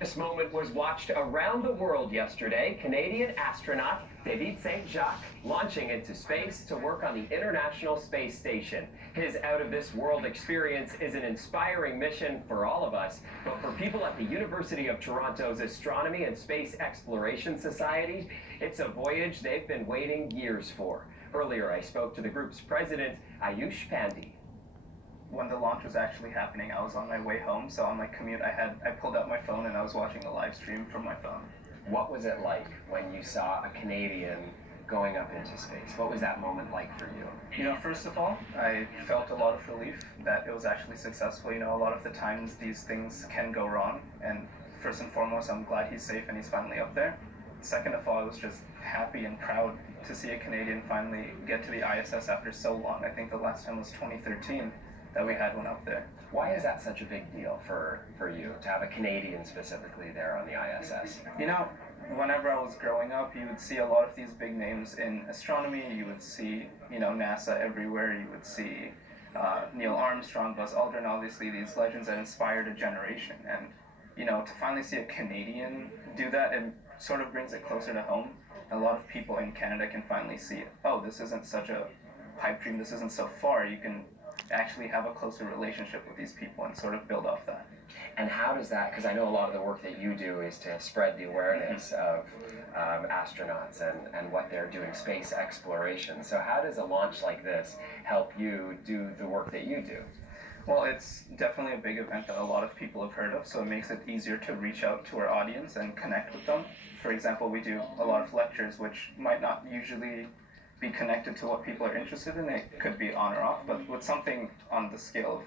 This moment was watched around the world yesterday. Canadian astronaut David Saint-Jacques launching into space to work on the International Space Station. His out-of-this-world experience is an inspiring mission for all of us, but for people at the University of Toronto's Astronomy and Space Exploration Society, it's a voyage they've been waiting years for. Earlier, I spoke to the group's president, Ayush Pandey. When the launch was actually happening, I was on my way home, so on my commute I pulled out my phone and I was watching the live stream from my phone. What was it like when you saw a Canadian going up into space? What was that moment like for you? You know, first of all, I felt a lot of relief that it was actually successful. You know, a lot of the times these things can go wrong, and first and foremost, I'm glad he's safe and he's finally up there. Second of all, I was just happy and proud to see a Canadian finally get to the ISS after so long. I think the last time was 2013 that we had one up there. Why is that such a big deal for you to have a Canadian specifically there on the ISS? You know, whenever I was growing up, you would see a lot of these big names in astronomy. You would see, you know, NASA everywhere. You would see Neil Armstrong, Buzz Aldrin, obviously these legends that inspired a generation. And, you know, to finally see a Canadian do that, it sort of brings it closer to home. A lot of people in Canada can finally see, oh, this isn't such a pipe dream, this isn't so far. You can actually have a closer relationship with these people and sort of build off that. And how does that, because I know a lot of the work that you do is to spread the awareness of astronauts and what they're doing, space exploration. So how does a launch like this help you do the work that you do? Well, it's definitely a big event that a lot of people have heard of, so it makes it easier to reach out to our audience and connect with them. For example, we do a lot of lectures which might not usually be connected to what people are interested in. It could be on or off, but with something on the scale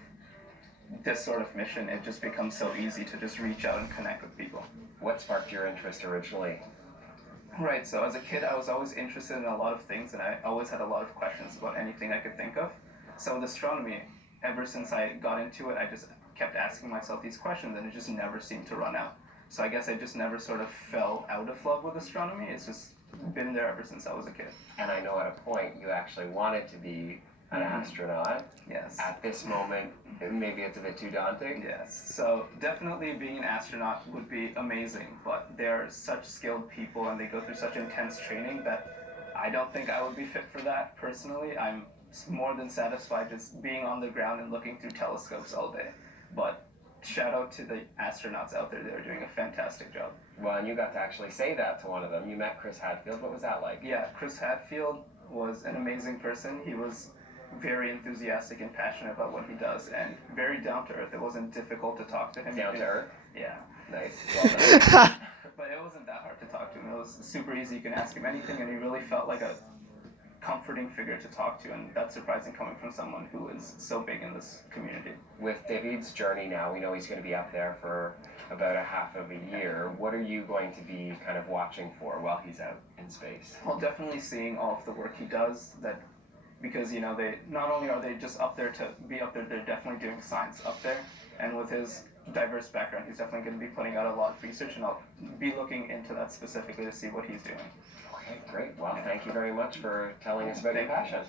of this sort of mission, it just becomes so easy to just reach out and connect with people. What sparked your interest originally? Right, so as a kid, I was always interested in a lot of things, and I always had a lot of questions about anything I could think of. So with astronomy, ever since I got into it, I just kept asking myself these questions, and it just never seemed to run out. So I guess I just never sort of fell out of love with astronomy. It's just been there ever since I was a kid. And I know at a point you actually wanted to be an astronaut. Yes. At this moment, maybe it's a bit too daunting. Yes. So definitely being an astronaut would be amazing, but they're such skilled people and they go through such intense training that I don't think I would be fit for that personally. I'm more than satisfied just being on the ground and looking through telescopes all day. But shout out to the astronauts out there. They're doing a fantastic job. Well, and you got to actually say that to one of them. You met Chris Hadfield. What was that like? Yeah, Chris Hadfield was an amazing person. He was very enthusiastic and passionate about what he does, and very down to earth. It wasn't difficult to talk to him. Down to earth? Yeah. Nice. Well done. But it wasn't that hard to talk to him. It was super easy. You can ask him anything, and he really felt like a comforting figure to talk to, and that's surprising coming from someone who is so big in this community. With David's journey now, we know he's going to be up there for about a half of a year. What are you going to be kind of watching for while he's out in space? Well, definitely seeing all of the work he does, that because, you know, they not only are they just up there to be up there, they're definitely doing science up there, and with his diverse background, he's definitely going to be putting out a lot of research, and I'll be looking into that specifically to see what he's doing. Okay, great. Well, thank you very much for telling us about your passion.